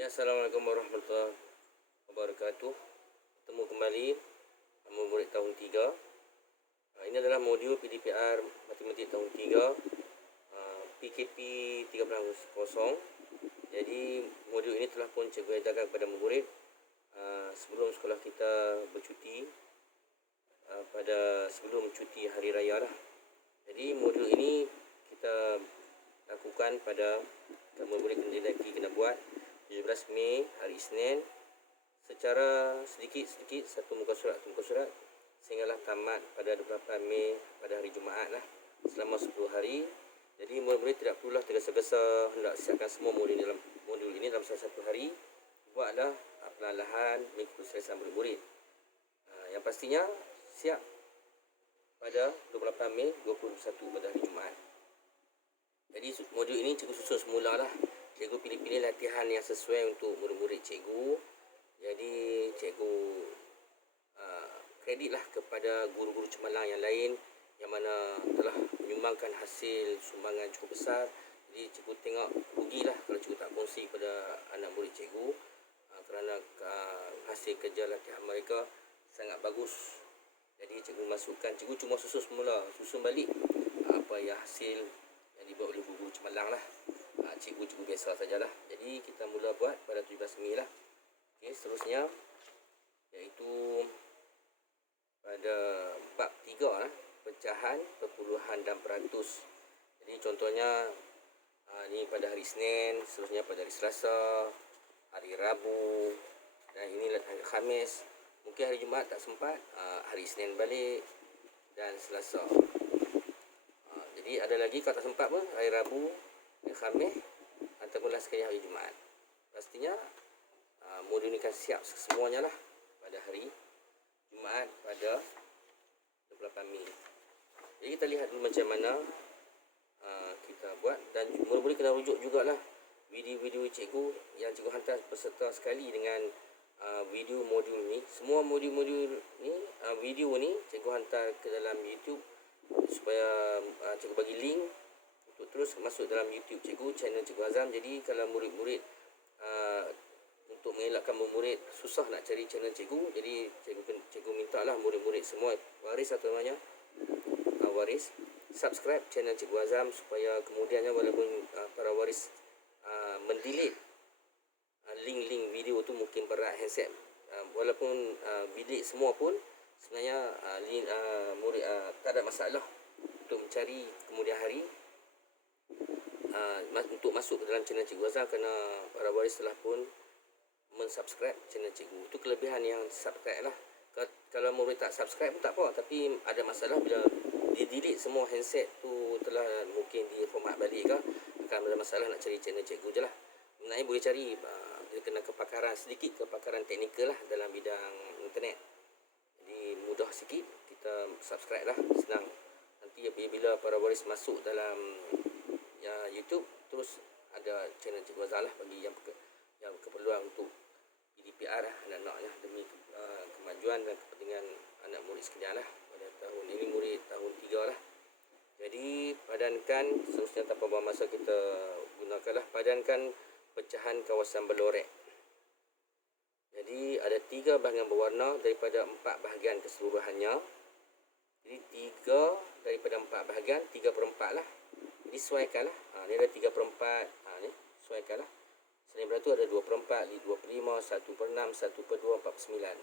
Ya, Assalamualaikum warahmatullahi wabarakatuh. Bertemu kembali murid tahun 3. Ini adalah modul PDPR Matematik tahun 3, PKP 3.0. Jadi modul ini telah pun cikgu edarkan kepada murid sebelum sekolah kita bercuti, pada sebelum cuti hari raya lah. Jadi modul ini kita lakukan pada murid kena buat 17 Mei hari Isnin secara sedikit-sedikit, satu muka surat sehinggalah tamat pada 28 Mei pada hari Jumaat lah, selama 10 hari. Jadi murid-murid tidak perlulah tergesa-gesa hendak siapkan semua modul ini dalam satu hari. Buatlah perlahan-lahan mengikuti selesa murid-murid. Yang pastinya siap pada 28 Mei 2021 pada hari Jumaat. Jadi modul ini cikgu susun semula lah. Cikgu pilih-pilih latihan yang sesuai untuk murid-murid cikgu. Jadi cikgu kreditlah kepada guru-guru cemerlang yang lain yang mana telah menyumbangkan hasil sumbangan cukup besar. Jadi cikgu tengok rugilah kalau cikgu tak kongsi kepada anak murid cikgu, kerana hasil kerja latihan mereka sangat bagus. Jadi cikgu cuma susun balik apa yang hasil yang dibuat oleh guru cemerlang lah. Cikgu biasa sajalah. Jadi kita mula buat pada 17 Mei lah. Okey, seterusnya iaitu pada bab 3 lah, pecahan, perpuluhan dan peratus. Jadi contohnya ni pada hari Isnin, seterusnya pada hari Selasa, hari Rabu, dan ini hari Khamis. Mungkin hari Jumaat tak sempat, hari Isnin balik dan Selasa. Jadi ada lagi kalau tak sempat pun hari Rabu, hari Khamis ataupun last sekali hari Jumaat. Pastinya modul ni kan siap semuanya lah pada hari Jumaat pada 28 Mei. Jadi kita lihat dulu macam mana kita buat, dan murid-murid kena rujuk jugalah video-video cikgu yang cikgu hantar peserta sekali dengan video modul ni. Semua modul-modul ni, video ni cikgu hantar ke dalam YouTube supaya cikgu bagi link untuk terus masuk dalam YouTube cikgu, channel Cikgu Azam. Jadi kalau murid-murid untuk mengelakkan murid susah nak cari channel cikgu, jadi cikgu mintalah murid-murid semua waris atau namanya waris subscribe channel Cikgu Azam, supaya kemudiannya walaupun para waris mendelete link-link video tu mungkin berat handset, walaupun delete semua pun sebenarnya murid tak ada masalah untuk mencari kemudian hari untuk masuk ke dalam channel Cikgu Azam, kerana para waris telah pun mensubscribe channel cikgu. Itu kelebihan yang subscribe lah. Kalau murid tak subscribe pun tak apa, tapi ada masalah bila dia delete semua handset tu, telah mungkin di format balik ke, akan ada masalah nak cari channel cikgu je lah. Sebenarnya boleh cari, dia kena sedikit kepakaran teknikal lah dalam bidang internet. Jadi mudah sikit, kita subscribe lah, senang. Nanti bila para waris masuk dalam YouTube, terus ada channel Cikgu Azam lah, bagi yang keperluan untuk PDPR lah, anak-anaknya, demi kemajuan dan kepentingan anak murid sekalian lah. Pada tahun ini murid tahun 3 lah. Jadi padankan, seterusnya tanpa buang masa kita gunakanlah padankan pecahan kawasan berlorek. Jadi ada 3 bahagian berwarna daripada 4 bahagian keseluruhannya. Jadi 3 daripada 4 bahagian, 3/4 lah. Jadi sesuaikanlah. Ni ada 3/4, ni sesuaikanlah. Selain daripada tu ada 2/4, 2/5, 1/6, 1/2, 4/9.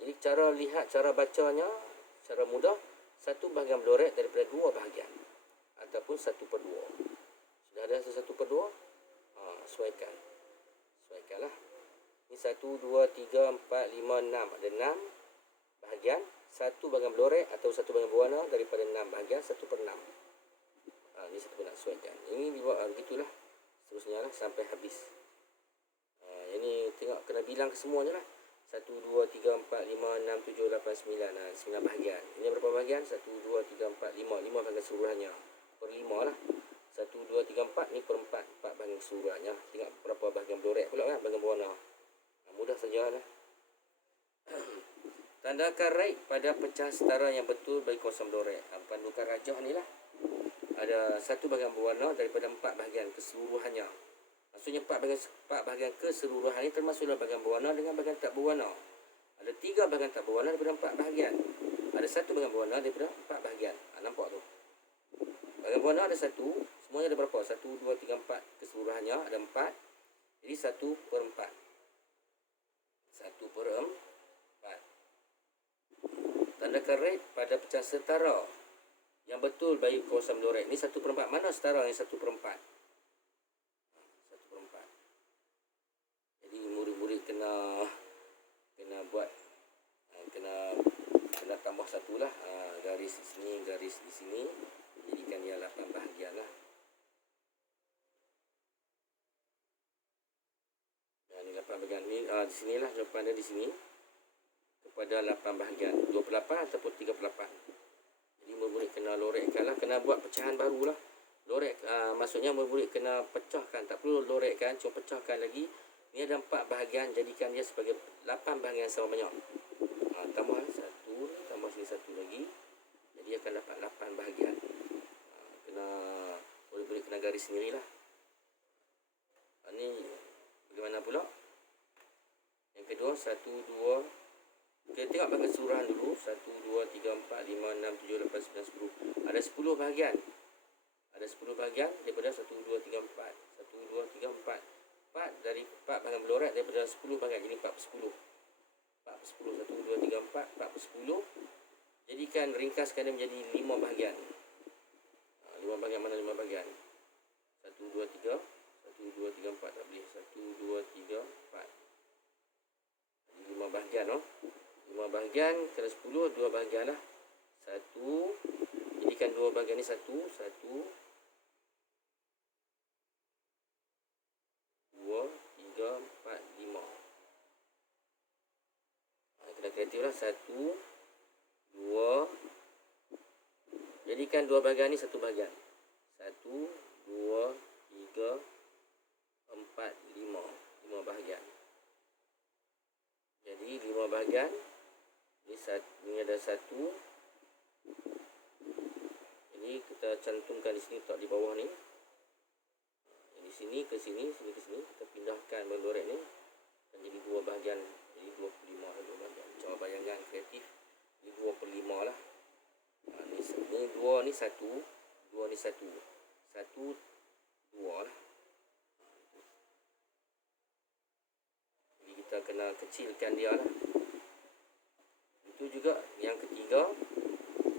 Jadi cara bacanya secara mudah, satu bahagian berlorek daripada 2 bahagian ataupun 1/2. Sudah ada 1/2, sesuaikanlah. Ini 1, 2, 3, 4, 5, 6. Ada 6 bahagian, satu bahagian berlorek atau satu bahagian berwarna daripada 6 bahagian, 1/6. Ini 1/6, sesuaikan. Ini dibuat begitulah seterusnya lah sampai habis. Ini tengok kena bilang ke semuanya lah. 1, 2, 3, 4, 5, 6, 7, 8, 9. 9 bahagian. Ini berapa bahagian? 1, 2, 3, 4, 5. 5 bahagian keseluruhannya. Per 5 lah. 1, 2, 3, 4. Ni per 4. 4 bahagian keseluruhannya. Tengok berapa bahagian berlorek pula kan, bahagian berwarna. Mudah saja lah. Tandakan right pada pecahan setara yang betul bagi kawasan berlorek. Pandukan rajah ni lah. Ada satu bahagian berwarna daripada 4 bahagian keseluruhannya. Maksudnya 4 bahagian keseluruhan ini termasuklah bahagian berwarna dengan bahagian tak berwarna. Ada 3 bahagian tak berwarna daripada 4 bahagian. Ada 1 bahagian berwarna daripada 4 bahagian. Nampak tu? Bahagian berwarna ada 1. Semuanya ada berapa? 1, 2, 3, 4. Keseluruhannya ada 4. Jadi 1/4. 1/4. Tandakan red pada pecah setara. Yang betul bagi kawasan blue red. Ni 1/4. Mana setara yang 1/4? 1/4. Jadi murid-murid kena buat kena tambah satu lah, garis di sini, garis di sini, jadikan dia 8 bahagian lah. Ni 8 bahagian ni, di sinilah jawapan dia, di sini kepada 8 bahagian, 28 ataupun 38. Jadi murid-murid kena lorekkan lah, kena buat pecahan baru lah. Lorek, maksudnya murid-murid kena pecahkan, tak perlu lorekkan, cuma pecahkan lagi. Ni ada 4 bahagian, jadikan dia sebagai 8 bahagian sama banyak. Tambah 1, tambah sini 1 lagi. Jadi akan dapat 8 bahagian. Kena murid-murid kena garis sendirilah. Ni bagaimana pula? Yang kedua, 1, 2. Kita tengok bahagian keseluruhan dulu. 1, 2, 3, 4, 5, 6, 7, 8, 9, 10. Ada 10 bahagian. Ada 10 bahagian daripada 1, 2, 3, 4. 1, 2, 3, 4. 4 dari 4 bahagian blue red daripada 10 bahagian. Jadi 4/10. 4/10. 1, 2, 3, 4. 4/10. Jadikan, ringkaskan dia menjadi 5 bahagian. 5 bahagian, mana 5 bahagian? 1, 2, 3. 1, 2, 3, 4. Tak boleh. 1, 2, 3, 4. Jadi 5 bahagian. 5 bahagian kali 10, 2 bahagian lah. 1. Jadikan 2 bahagian ni 1. 1, 2, 3, 4, 5. Kena kreatif lah. 1, 2. Jadikan 2 bahagian ni 1 bahagian. 1, 2, 3, 4, 5. 5 bahagian. Jadi 5 bahagian. Ini ada 1. Ini kita cantumkan di sini, letak di bawah ni. Di sini ke sini, sini ke sini. Kita pindahkan blue red ni. Dan jadi 2 bahagian. Jadi 25 ada 2 bahagian. Cuba bayangkan kreatif. Ini 2/5 lah. Ni 2 ni 1. 2 ni 1. 1, 2 lah. Jadi kita kena kecilkan dia lah. Itu juga yang ketiga.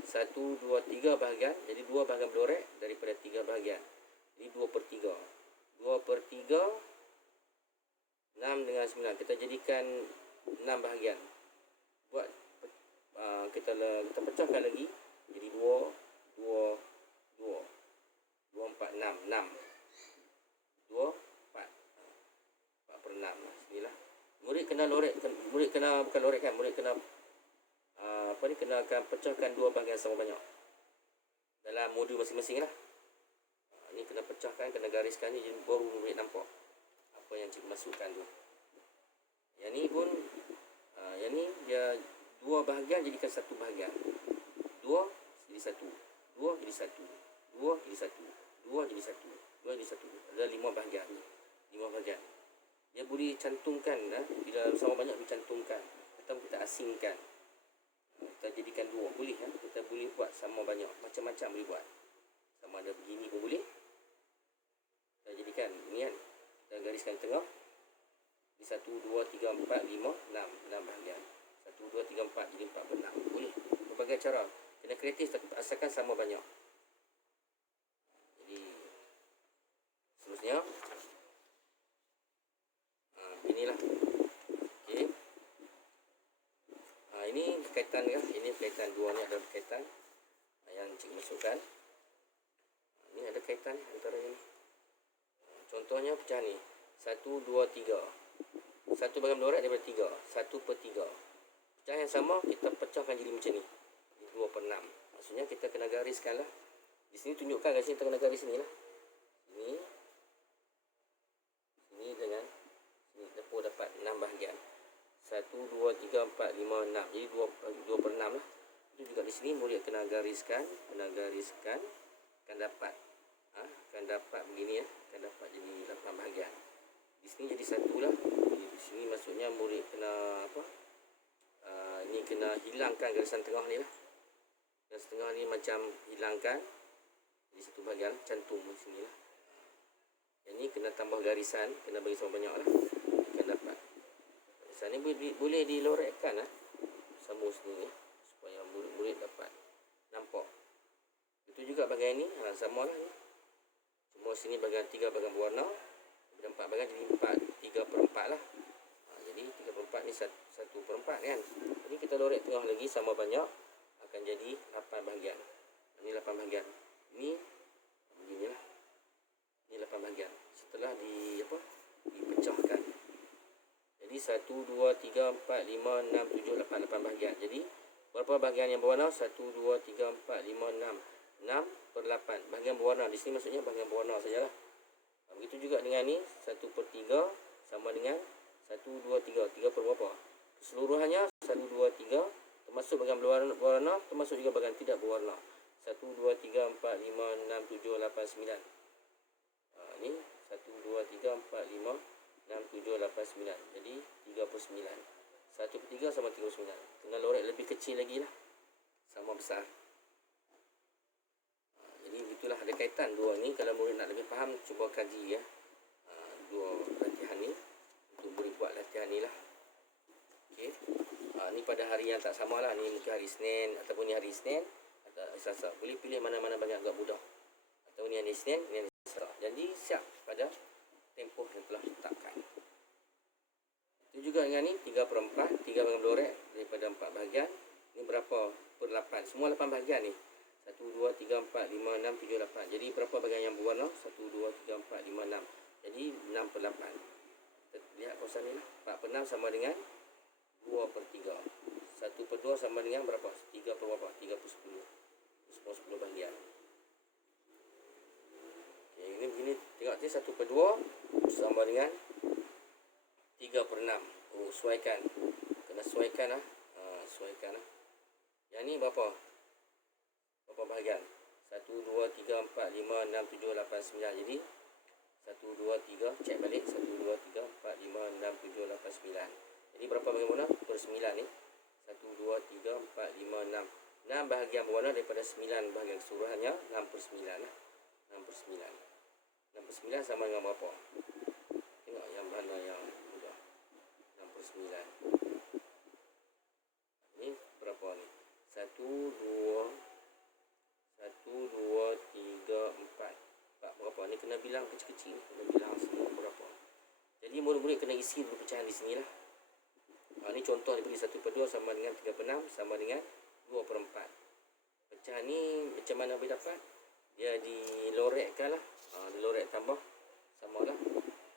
1, 2, 3 bahagian. Jadi 2 bahagian blue red daripada 3 bahagian. Jadi 2/3. 2/3. 6 dengan 9. Kita jadikan 6 bahagian. Buat kita pecahkan lagi. Jadi 2, 2, 2. 2, 4, 6. 6. 2, 4. 4/6 lah. Sinilah. Murid kena lorek. Murid kena, bukan lorek kan. Murid kena kena akan pecahkan 2 bahagian sama banyak dalam modul masing-masing lah. Ni kena pecahkan, kena gariskan ni, jadi baru murid nampak apa yang cikgu masukkan tu. Yang ni pun yang ni dia 2 bahagian jadikan 1 bahagian. 2 jadi 1. 2 jadi 1. 2 jadi 1. 2 jadi 1. 2 jadi 1. Ada 5 bahagian ni. 5 bahagian. Dia boleh cantumkan bila sama banyak dicantumkan atau kita asingkan. Kita jadikan 2 boleh kan? Kita boleh buat sama banyak, macam-macam boleh buat. Sama ada begini pun boleh. Kita jadikan ni kan. Kita gariskan tengah. Ni 1, 2, 3, 4, 5, 6. 6 bahagian. 1, 2, 3, 4 jadi 4/6. Boleh. Berbagai cara. Kena kreatif tapi asalkan sama banyak. Jadi seterusnya inilah. Okey. Ini berkaitan kan? Ini berkaitan, 2 ni ada berkaitan yang cikgu masukkan. Ini ada kaitan antara ini. Contohnya pecahan ni. 1, 2, 3. 1 bahagian blue red daripada 3. 1/3. Pecahan yang sama kita pecahkan jadi macam ni. 2/6. Maksudnya kita kena gariskan lah. Di sini tunjukkan kat sini kita kena garis ni lah. Ini. Ini dengan sini tepuk dapat 6 bahagian. 1, 2, 3, 4, 5, 6. Jadi 2/6 lah. Itu juga di sini murid kena gariskan. Akan dapat. Akan dapat begini ya. Akan dapat jadi 8 bahagian. sini jadi 1 lah. Di sini maksudnya murid kena apa? Ni kena hilangkan garisan tengah ni lah. Garisan tengah ni macam hilangkan. Jadi 1 bahagian cantum di sini lah. Yang ni kena tambah garisan, kena bagi sama banyak lah. Akan dapat. Garisan ni boleh dilorekkan lah. Sama sini supaya murid-murid dapat nampak. Itu juga bahagian ni, sama lah ni. Cuma sini bahagian 3 bahagian berwarna. 4 bahagian jadi 3/4 lah. Jadi 3/4 ni 1/4 kan. Jadi kita lorek tengah lagi sama banyak, akan jadi 8 bahagian. Ini 8 bahagian. Ini beginilah. Ini 8 bahagian. Setelah dipecahkan. Jadi 1 2 3 4 5 6 7 8 bahagian. Jadi berapa bahagian yang berwarna? 1 2 3 4 5 6. 6/8 bahagian berwarna. Di sini maksudnya bahagian berwarna sajalah. Begitu juga dengan ni 1/3 sama dengan 1 2 3. 3 per berapa? Keseluruhannya 1 2 3 termasuk bahagian berwarna, termasuk juga bahagian tidak berwarna. 1 2 3 4 5 6 7 8 9. Ni 1 2 3 4 5 6 7 8 9. Jadi 3/9. 1/3 sama 3/9. Kena lorek lebih kecil lagi lah. Sama besar. Jadi begitulah, ada kaitan dua ni. Kalau murid nak lebih faham, cuba kaji ya. Dua latihan ni. Untuk murid buat latihan ni lah. Okey. Ni pada hari yang tak sama lah. Ni mungkin hari Isnin ataupun ni hari Isnin atau Selasa. Boleh pilih mana-mana bahagian agak mudah. Atau ni hari Isnin, ni hari Selasa. Jadi siap pada tempoh yang telah ditetapkan. Itu juga dengan ni 3/4. 3 bahagian berlorek daripada 4 bahagian. Ni berapa per 8? Semua 8 bahagian ni. 1 2 3 4 5 6 7 8. Jadi berapa bahagian yang berwarna? 1 2 3 4 5 6. Jadi 6/8. Kita lihat kawasan ni lah. 4/6 sama dengan 2/3. 1/2 sama dengan berapa? 3 per berapa? 3/10. Semua 10 bahagian. Okay, ini begini. Tengok ni 1/2 sama dengan 3/6. Sesuaikan. Kena sesuaikan lah. Sesuaikan lah. Yang ni berapa? Berapa bahagian? 1 2 3 4 5 6 7 8 9. Jadi 1 2 3 cek balik. 1 2 3 4 5 6 7 8 9. Jadi berapa bahagian berwarna? Per 9 ni. 1 2 3 4 5 6. 6 bahagian berwarna daripada 9 bahagian keseluruhannya. 6/9 lah. 6/9. 6/9 sama dengan berapa? Tengok yang mana yang mudah. 6/9. Ni berapa ni? 1 2 3 4. 4 berapa? Ni kena bilang kecil-kecil. Kena bilang semua berapa. Jadi murid-murid kena isi dulu pecahan di sini lah. Ni contoh diberi 1/2 sama dengan 3/6 sama dengan 2/4. Pecahan ni macam mana boleh dapat? Dia dilorekkan lah. Dilorek tambah sama lah.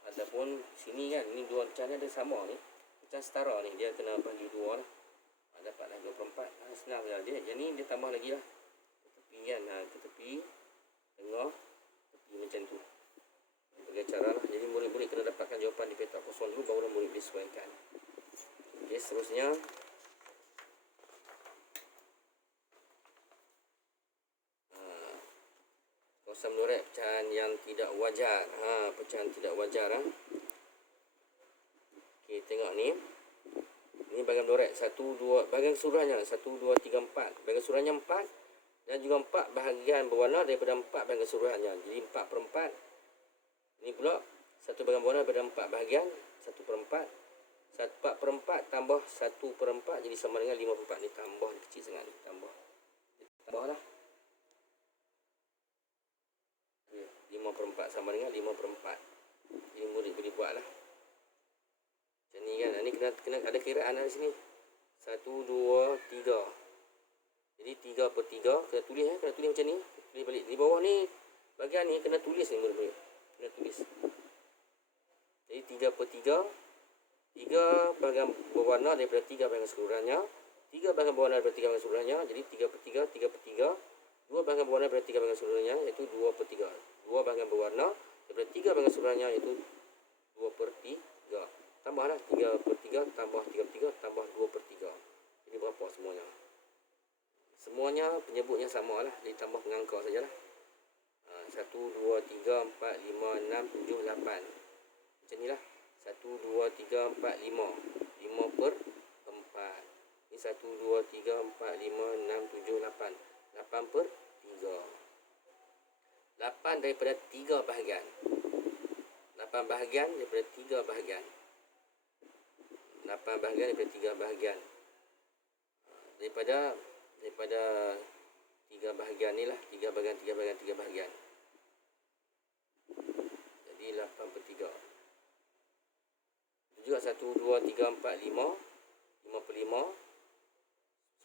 Ataupun sini kan, ni dua pecahan ni ada sama ni. Pecahan setara ni, dia kena bagi 2 lah. Dapatlah 2/4. Senang lah dia. Yang ni dia tambah lagi lah. Ke tepi kan. Ke tepi. Tengah. Tepi macam tu. Berbagai cara lah. Jadi murid-murid kena dapatkan jawapan di petak kosong dulu, baru murid boleh sesuaikan. Okey, seterusnya. Kawasan melorek pecahan yang tidak wajar. Pecahan tidak wajar. Okey, tengok ni. Ini bahagian melorek 1 2 bahagian keseluruhannya 1 2 3 4. Bahagian keseluruhannya 4 dan juga 4 bahagian berwarna daripada 4 bahagian keseluruhannya. Jadi 4/4. Ini pula satu bahagian berwarna daripada 4 bahagian, 1/4. 4/4 tambah 1/4 jadi sama dengan 5/4. Ni tambah ni kecil sangat ni, tambahlah. 5/4 sama dengan 5/4. Ini murid boleh buat lah. Macam ni kan. Ni kena ada kiraan di sini. 1 2 3. Jadi 3/3 kena tulis kena tulis macam ni. Tulis balik. Di bawah ni bahagian ni kena tulis ni murid-murid. Kena tulis. Jadi 3/3. 3 bahagian berwarna daripada 3 bahagian keseluruhannya. 3 bahagian berwarna daripada 3 bahagian keseluruhannya. Jadi 3/3, 3/3. 2 bahagian berwarna daripada 3 bahagian keseluruhannya, iaitu 2/3. 2 bahagian berwarna daripada 3 bahagian keseluruhannya, iaitu 2/3. Tambahlah 3/3 tambah 3/3 tambah 2/3. Jadi berapa semuanya? Semuanya penyebutnya sama lah. Jadi tambah pengangka sajalah. 1 2 3 4 5 6 7 8. Macam ni lah. 2, 3, 4, 5. 5 per 4. Ini 1, 2, 3, 4, 5, 6, 7, 8. 8 per 3. 8 daripada 3 bahagian. 8 bahagian daripada 3 bahagian. 8 bahagian daripada 3 bahagian. Daripada 3 bahagian ni lah. 3 bahagian, 3 bahagian, 3 bahagian. Jadi 8 per 3. Itu juga 1, 2, 3, 4, 5. 5 per 5.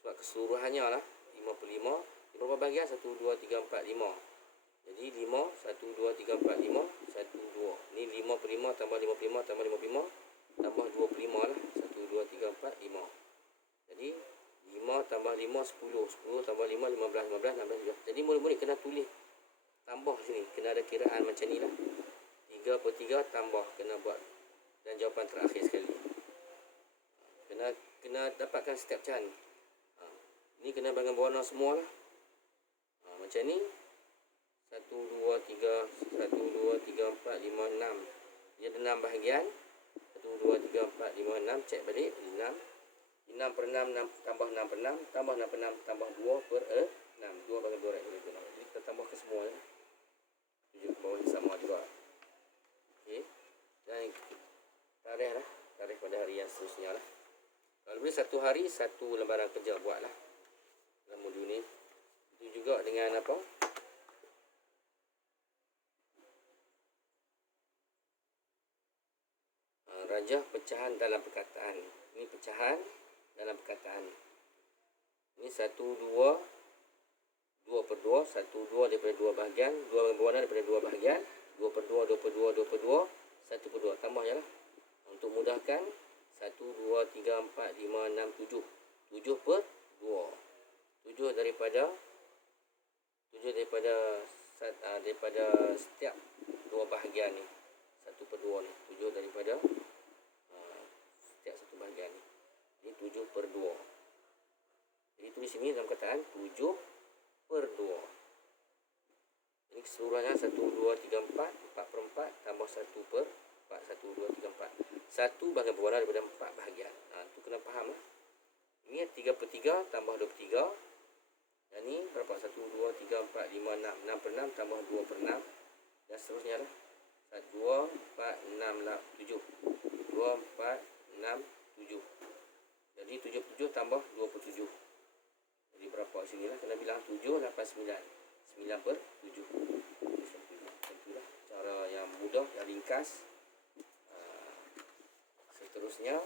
Sebab keseluruhannya lah. 5 per 5. Berapa bahagian? 1, 2, 3, 4, 5. Jadi 5, 1, 2, 3, 4, 5, 1, 2. Ni 5 per 5 tambah 5 per 5 tambah 5 per 5 tambah 2 per 5 lah. 1, 2, 3, 4, 5. Jadi 5 tambah 5, 10. 10 tambah 5, 15, 15, 16, 17. Jadi murid-murid kena tulis. Tambah sini. Kena ada kiraan macam ni lah. 3 per 3 tambah. Kena buat. Dan jawapan terakhir sekali. Kena dapatkan setiap can. Ni kena bagi warna semua lah. Macam ni. 1, 2, 3, 1, 2, 3, 4, 5, 6. Dia ada 6 bahagian. 1, 2, 3, 4, 5, 6. Cek balik. 6. 6 per 6, 6 tambah 6 per 6. Tambah 6 per 6 tambah 2 per 6. 2 bagi 2 right. Jadi kita tambah ke semua. 7 ke bawah sama juga. Okey. Dan tarikh lah. Tarikh pada hari yang seterusnya lah. Kalau boleh satu hari, satu lembaran kerja buat lah. Dalam modul ni. Itu juga dengan apa? Rajah pecahan dalam perkataan. Ini pecahan dalam perkataan. Ini 1, 2, 2 per 2. 1, 2 daripada 2 bahagian. 2 berwarna daripada 2 bahagian. 2 per 2, 2 per 2, 2 per 2. 1 per 2. Tambah je lah. Untuk mudahkan. 1, 2, 3, 4, 5, 6, 7. 7 per 2. 7 daripada setiap 2 bahagian ni. 1 per 2 ni. 7 daripada setiap satu bahagian ni. Ini 7 per 2. Jadi tulis sini dalam kataan 7 per 2. Ini keseluruhannya 1, 2, 3, 4. 4 per 4 tambah 1 per 4. 1, 2, 3, 4. 1 bahagian berwarna daripada 4 bahagian. Itu kena faham lah. Ini 3 per 3 tambah 2 per 3. Dan ni berapa? 1, 2, 3, 4, 5, 6. 6 per 6 tambah 2 per 6. Dan seterusnya lah. 2, 4, 6, 7. 2, 4, 6, 7. Jadi 7 per 7 tambah 2 per 7. Jadi berapa sini lah. Kena bilang 7, 8, 9. 9 per 7. Itulah cara yang mudah, yang ringkas. Seterusnya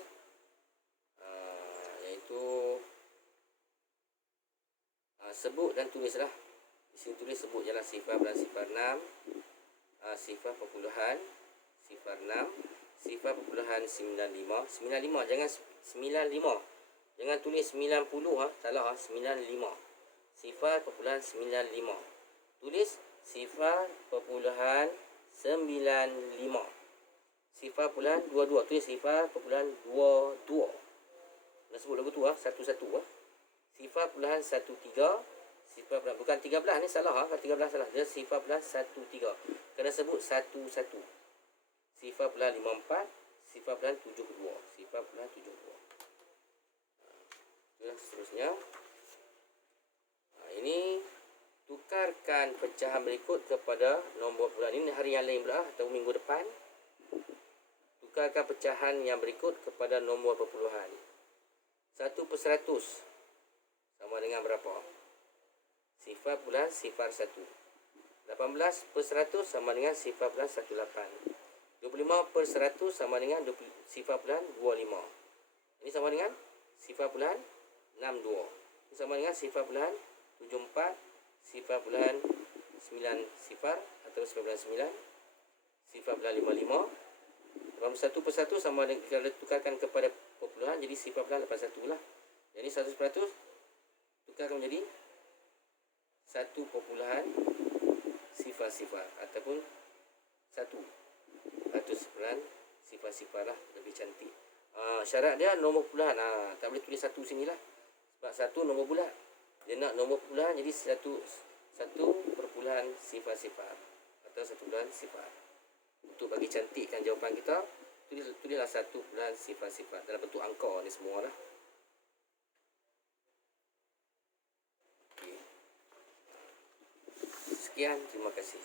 iaitu sebut dan tulislah. Di sini tulis sebut jelah sifar dan sifar 6. Sifar perpuluhan sifar 6. Sifar perpuluhan 95. 95 jangan 95. Jangan tulis 90 salah 95. Sifar perpuluhan 95. Tulis sifar perpuluhan 95. Sifar perpuluhan 22. Tulis sifar perpuluhan 22. Nak sebut lagu tu satu-satu Sifar perpuluhan 13. Sifar perpuluhan bukan 13 ni salah kalau 13 salah. Dia sifar perpuluhan 13. Kena sebut satu-satu. Sifar perpuluhan 54. Sifar perpuluhan 72. Sifar perpuluhan 72. Itulah seterusnya. Ini tukarkan pecahan berikut kepada nombor perpuluhan. Ini hari yang lain pula atau minggu depan. Tukarkan pecahan yang berikut kepada nombor perpuluhan. 1 per 100 sama dengan berapa? Sifar perpuluhan sifar 1. 18 per 100 sama dengan sifar perpuluhan 18. 25 per 100 sama dengan sifar perpuluhan 25. Ini sama dengan sifar perpuluhan 62. Ini sama dengan sifar perpuluhan 74. Sifar perpuluhan 9 sifar atau sifar perpuluhan 9. Sifar perpuluhan 55. 81 per 1 sama dengan kita tukarkan kepada perpuluhan jadi sifar perpuluhan 81 lah. Jadi 100% tukarkan menjadi 1 perpuluhan sifar-sifar ataupun 1 perpuluhan sifar-sifar lah, lebih cantik. Syarat dia nombor perpuluhan. Tak boleh tulis 1 sinilah. Sebab 1 nombor bulat. Dia nak nombor perpuluhan jadi 1 perpuluhan sifar-sifar atau 1 perpuluhan sifar. Untuk bagi cantikkan jawapan kita, tulis Itu dia lah satu dan sifat-sifat dalam bentuk angka ni semua lah. Okay. Sekian, terima kasih.